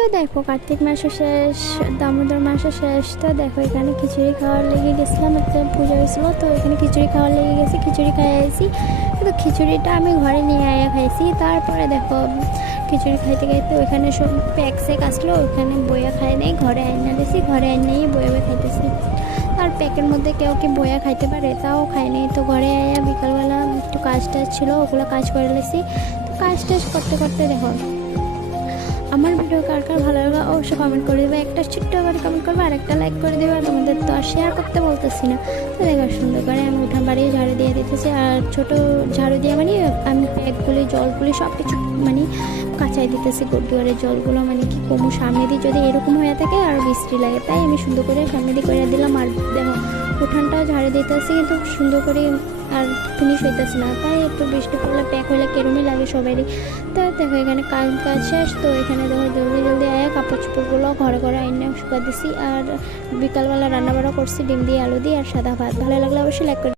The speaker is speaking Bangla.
তো দেখো কার্তিক মাসের শেষ, দামোদর মাসের শেষ। তো দেখো এখানে খিচুড়ি খাওয়ার লেগে গেছিলাম, একটা পুজো হয়েছিলো, তো এখানে খিচুড়ি খাওয়ার লেগে গেছি, খিচুড়ি খাই আইছি। তো খিচুড়িটা আমি ঘরে নিয়ে আয়া খাইছি। তারপরে দেখো খিচুড়ি খাইতে খাইতে ওইখানে সব প্যাক স্যাক আসলো, ওইখানে বইয়া খাই নেই, ঘরে আইনা দিয়েছি, ঘরে আইনেই বয়ে খাইতেছি। আর প্যাকের মধ্যে কেউ কি বয়া খাইতে পারে, তাও খাই নেই। তো ঘরে আয়া বিকালবেলা একটু কাজ টাজ ছিল, ওগুলো কাজ করে লেছি। তো কাজ টাজ করতে করতে দেখো আমার ভিডিও কার কার ভালো লাগে অবশ্যই কমেন্ট করে দেবে, একটা ছোট্ট করে কমেন্ট করবে আর একটা লাইক করে দেবে। আর তোমাদের তো আর শেয়ার করতে বলতেছি না। তো দেখো সুন্দর করে আমি উঠান বাড়িয়ে ঝাড়ু দিয়ে দিতেছি, আর ছোটো ঝাড়ু দিয়ে মানে আমি প্যাকগুলি জলগুলি সব কিছু মানে কাঁচাই দিতেছি। দুয়ারের জলগুলো মানে কি কমু, সামনে দিয়ে যদি এরকম হয়ে থাকে আর বৃষ্টি লাগে, তাই আমি সুন্দর করে সামনে দিয়ে করে দিলাম। আর দেখো উঠানটাও ঝাড়ু দিতেছি, কিন্তু সুন্দর করে আর ফিনিশ হইতেছে না, তাই একটু বৃষ্টি পড়লে প্যাক হইলে কেরমই লাগে সবারই। তো দেখো এখানে কাজ শেষ। তো এখানে দেখো জলদি জলদি আয়া কাপড় চোপড়গুলো ঘরে ঘরে আইনে শুকা দিছি। আর বিকালবেলা রান্নাবাড়া করছি ডিম দিয়ে, আলু দিয়ে আর সাদা ভাত। ভালো লাগলে অবশ্যই লাইক করে